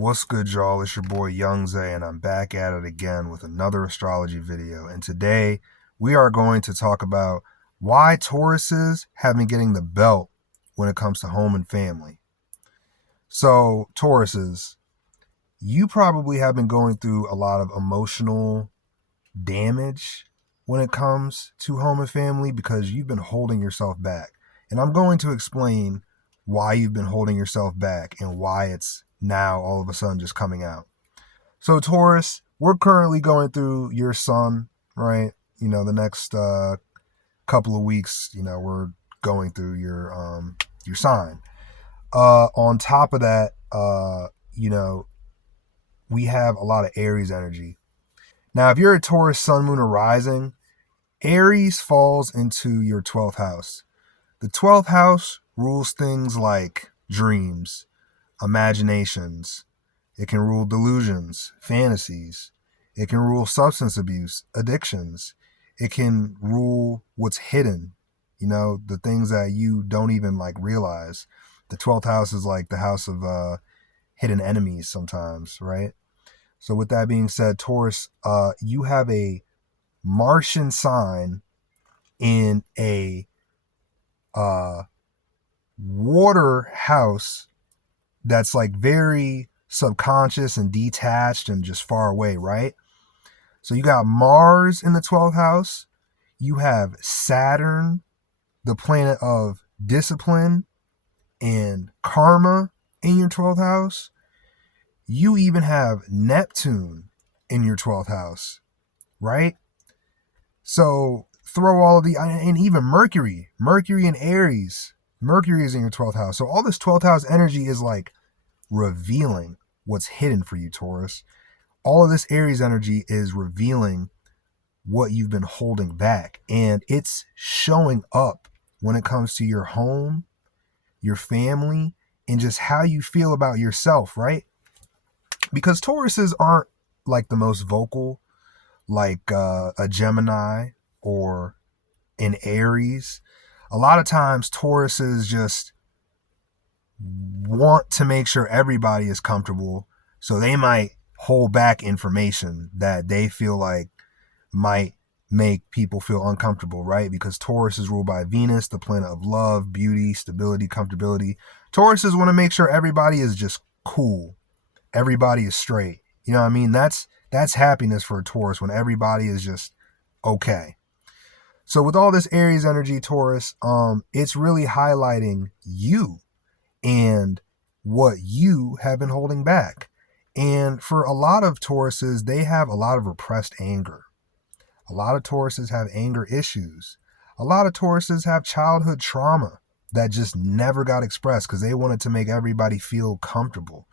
What's good, y'all? It's your boy Young Zay, and I'm back at it again with another astrology video. And today we are going to talk about why Tauruses have been getting the belt when it comes to home and family. So, Tauruses, you probably have been going through a lot of emotional damage when it comes to home and family because you've been holding yourself back. And I'm going to explain why you've been holding yourself back and why it's now all of a sudden just coming out. So Taurus, we're currently going through your sun, right? The next couple of weeks, we're going through your sign. On top of that, we have a lot of Aries energy. Now, if you're a Taurus sun, moon, or rising, Aries falls into your 12th house. The 12th house rules things like dreams, imaginations. It can rule delusions, fantasies. It can rule substance abuse, addictions. It can rule what's hidden, the things that you don't even realize. The 12th house is like the house of hidden enemies sometimes, right? So with that being said, Taurus, you have a Martian sign in a water house that's very subconscious and detached and just far away, right? So you got Mars in the 12th house. You have Saturn, the planet of discipline and karma, in your 12th house. You even have Neptune in your 12th house, right? So throw all of and even Mercury in Aries. Mercury is in your 12th house. So all this 12th house energy is revealing what's hidden for you, Taurus. All of this Aries energy is revealing what you've been holding back. And it's showing up when it comes to your home, your family, and just how you feel about yourself, right? Because Tauruses aren't the most vocal, a Gemini or an Aries. A lot of times Tauruses just want to make sure everybody is comfortable, so they might hold back information that they feel might make people feel uncomfortable, right? Because Taurus is ruled by Venus, the planet of love, beauty, stability, comfortability. Tauruses want to make sure everybody is just cool, everybody is straight. You know what I mean? That's happiness for a Taurus, when everybody is just okay. So with all this Aries energy, Taurus, it's really highlighting you and what you have been holding back. And for a lot of Tauruses, they have a lot of repressed anger. A lot of Tauruses have anger issues. A lot of Tauruses have childhood trauma that just never got expressed because they wanted to make everybody feel comfortable.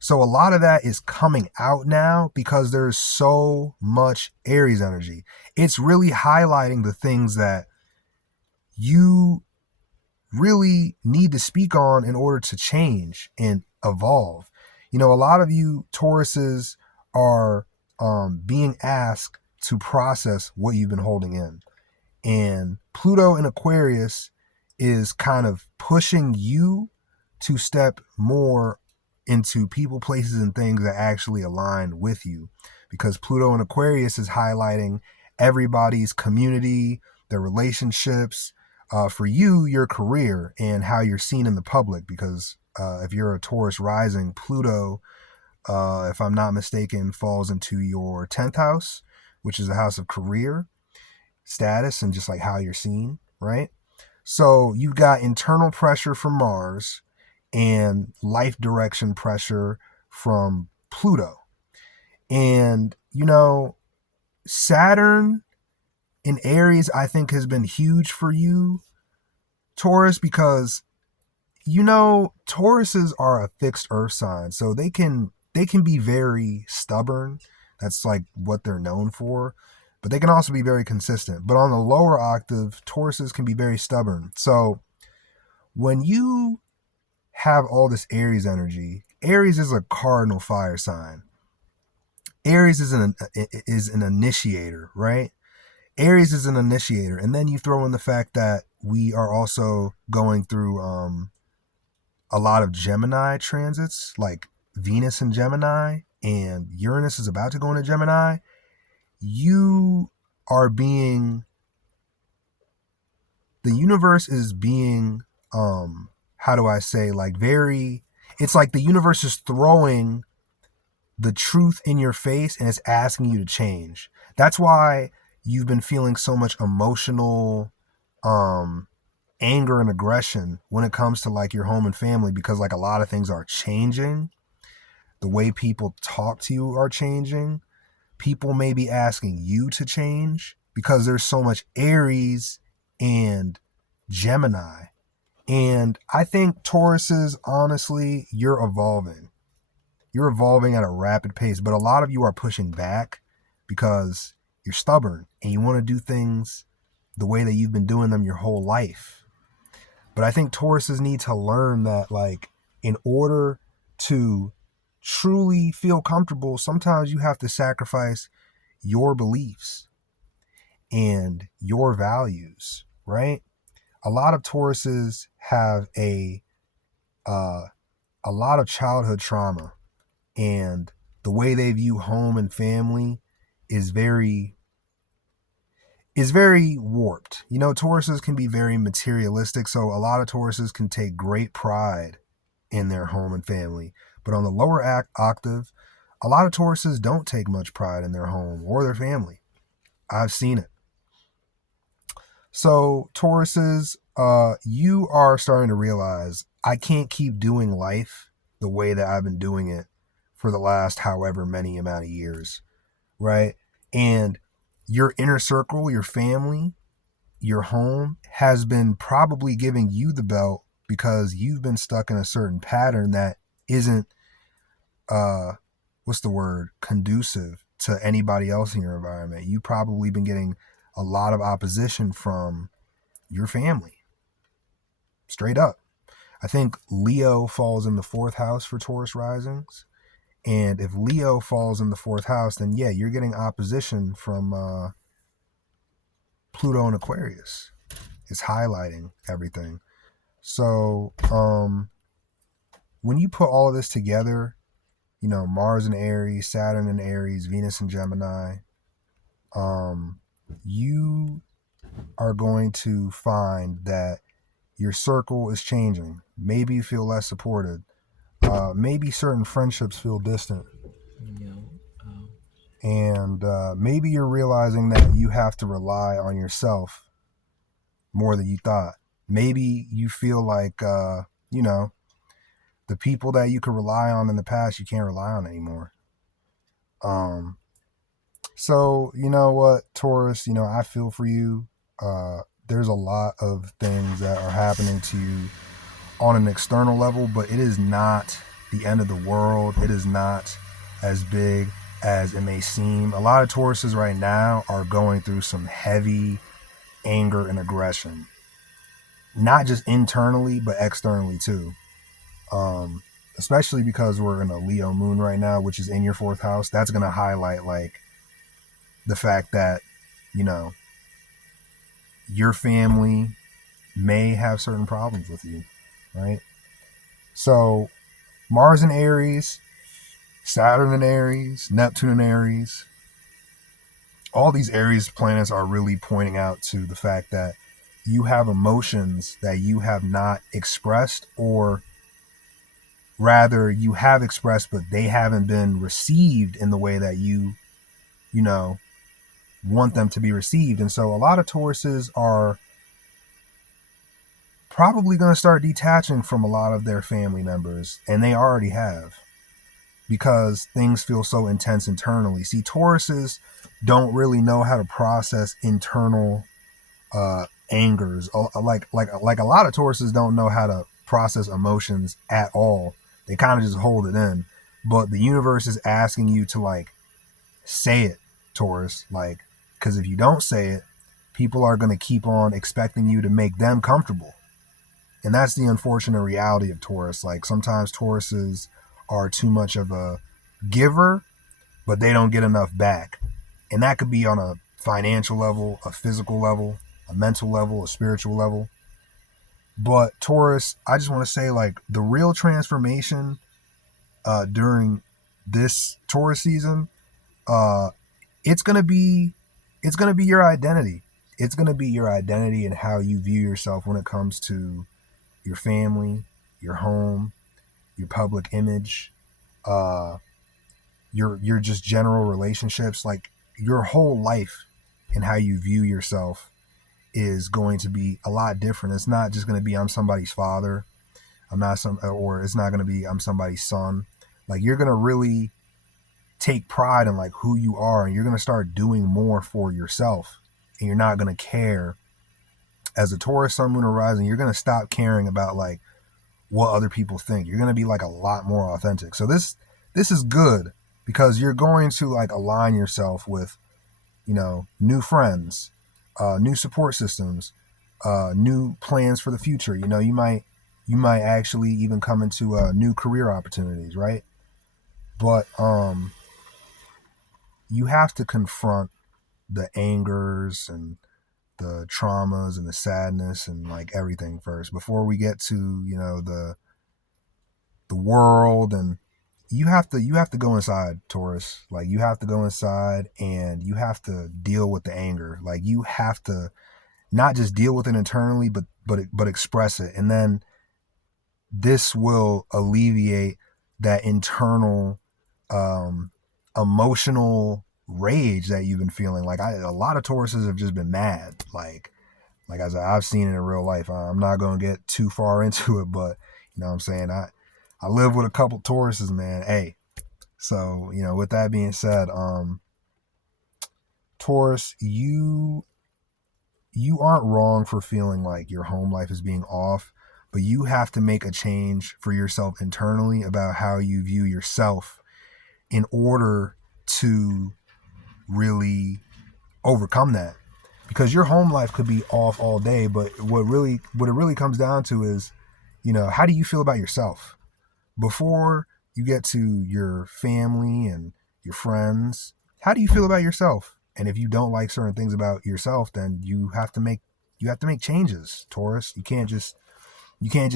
So a lot of that is coming out now because there's so much Aries energy. It's really highlighting the things that you really need to speak on in order to change and evolve. A lot of you Tauruses are being asked to process what you've been holding in. And Pluto in Aquarius is kind of pushing you to step more into people, places, and things that actually align with you. Because Pluto in Aquarius is highlighting everybody's community, their relationships, for you, your career, and how you're seen in the public. Because if you're a Taurus rising, Pluto, if I'm not mistaken, falls into your 10th house, which is a house of career, status, and just how you're seen, right? So you've got internal pressure from Mars and life direction pressure from Pluto. And, Saturn in Aries, I think, has been huge for you, Taurus, because, Tauruses are a fixed earth sign. So they can be very stubborn. That's what they're known for. But they can also be very consistent. But on the lower octave, Tauruses can be very stubborn. So when you have all this Aries energy, Aries is a cardinal fire sign. Aries is an initiator, right? Aries is an initiator. And then you throw in the fact that we are also going through a lot of Gemini transits, Venus in Gemini and Uranus is about to go into Gemini, you are being, the universe is being, how do I say, like very, it's like the universe is throwing the truth in your face and it's asking you to change. That's why you've been feeling so much emotional anger and aggression when it comes to like your home and family, because like a lot of things are changing. The way people talk to you are changing. People may be asking you to change because there's so much Aries and Gemini. And I think Tauruses, honestly, you're evolving. You're evolving at a rapid pace, but a lot of you are pushing back because you're stubborn and you want to do things the way that you've been doing them your whole life. But I think Tauruses need to learn that, like, in order to truly feel comfortable, sometimes you have to sacrifice your beliefs and your values, right? A lot of Tauruses have uh, a lot of childhood trauma, and the way they view home and family is very warped. You know, Tauruses can be very materialistic, so a lot of Tauruses can take great pride in their home and family. But on the lower octave, a lot of Tauruses don't take much pride in their home or their family. I've seen it. So Tauruses, you are starting to realize I can't keep doing life the way that I've been doing it for the last however many amount of years, right? And your inner circle, your family, your home has been probably giving you the belt because you've been stuck in a certain pattern that isn't what's the word, conducive to anybody else in your environment. You've probably been getting a lot of opposition from your family. Straight up. I think Leo falls in the fourth house for Taurus risings. And if Leo falls in the fourth house, then yeah, you're getting opposition from Pluto and Aquarius. It's highlighting everything. So when you put all of this together, you know, Mars in Aries, Saturn in Aries, Venus in Gemini, you are going to find that your circle is changing. Maybe you feel less supported. Maybe certain friendships feel distant. And maybe you're realizing that you have to rely on yourself more than you thought. Maybe you feel like, you know, the people that you could rely on in the past, you can't rely on anymore. So, you know what, Taurus, you know, I feel for you. There's a lot of things that are happening to you on an external level, but it is not the end of the world. It is not as big as it may seem. A lot of Tauruses right now are going through some heavy anger and aggression, not just internally, but externally too. Especially because we're in a Leo moon right now, which is in your fourth house. That's going to highlight like the fact that, you know, your family may have certain problems with you, right? So Mars in Aries, Saturn in Aries, Neptune in Aries, all these Aries planets are really pointing out to the fact that you have emotions that you have not expressed, or rather you have expressed, but they haven't been received in the way that you know, want them to be received. And so a lot of Tauruses are probably going to start detaching from a lot of their family members, and they already have, because things feel so intense internally. See, Tauruses don't really know how to process internal angers. Like a lot of Tauruses don't know how to process emotions at all. They kind of just hold it in. But the universe is asking you to like say it, Taurus, like, because if you don't say it, people are going to keep on expecting you to make them comfortable. And that's the unfortunate reality of Taurus. Like sometimes Tauruses are too much of a giver, but they don't get enough back. And that could be on a financial level, a physical level, a mental level, a spiritual level. But Taurus, I just want to say, like, the real transformation during this Taurus season, uh, it's gonna be your identity. It's gonna be your identity and how you view yourself when it comes to your family, your home, your public image, uh, your just general relationships, like your whole life and how you view yourself is going to be a lot different. It's not just going to be I'm somebody's father, I'm not some, or it's not going to be I'm somebody's son. Like you're going to really take pride in like who you are, and you're going to start doing more for yourself, and you're not going to care. As a Taurus sun moon or rising, you're going to stop caring about like what other people think. You're going to be like a lot more authentic. So this is good because you're going to like align yourself with, you know, new friends, new support systems, new plans for the future. You know, you might actually even come into new career opportunities, right? But you have to confront the angers and the traumas and the sadness and like everything first before we get to, you know, the world. And you have to go inside, Taurus. Like you have to go inside and you have to deal with the anger. Like you have to not just deal with it internally, but express it, and then this will alleviate that internal um, emotional rage that you've been feeling. Like a lot of Tauruses have just been mad. Like as I've seen it in real life. I'm not gonna get too far into it, but you know what I'm saying. I live with a couple Tauruses, man. Hey, so you know, with that being said, Taurus, you aren't wrong for feeling like your home life is being off, but you have to make a change for yourself internally about how you view yourself in order to really overcome that. Because your home life could be off all day, but what it really comes down to is, you know, how do you feel about yourself? Before you get to your family and your friends, how do you feel about yourself? And if you don't like certain things about yourself, then you have to make changes, Taurus. You can't just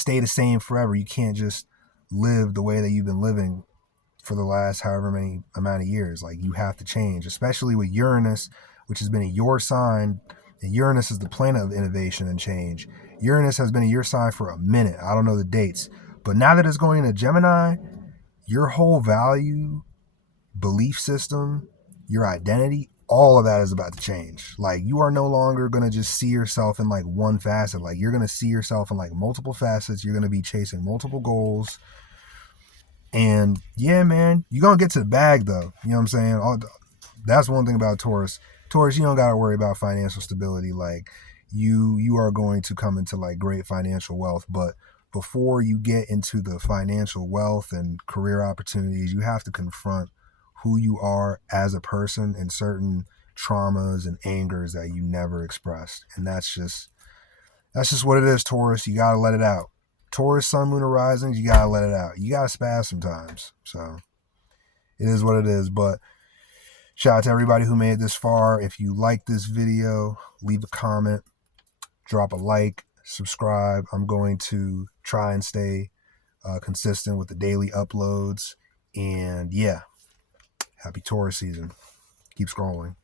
stay the same forever. You can't just live the way that you've been living for the last however many amount of years. Like you have to change, especially with Uranus, which has been in your sign. And Uranus is the planet of innovation and change. Uranus has been in your sign for a minute. I don't know the dates, but now that it's going into Gemini, your whole value, belief system, your identity, all of that is about to change. Like you are no longer going to just see yourself in like one facet. Like you're going to see yourself in like multiple facets. You're going to be chasing multiple goals. And yeah, man, you're going to get to the bag though. You know what I'm saying? That's one thing about Taurus. Taurus, you don't got to worry about financial stability. Like you are going to come into like great financial wealth, but before you get into the financial wealth and career opportunities, you have to confront who you are as a person and certain traumas and angers that you never expressed. And that's just what it is, Taurus. You got to let it out. Taurus, Sun, Moon, or Risings, you got to let it out. You got to spaz sometimes. So it is what it is. But shout out to everybody who made it this far. If you like this video, leave a comment, drop a like, subscribe. I'm going to try and stay consistent with the daily uploads. And yeah, happy Taurus season. Keep scrolling.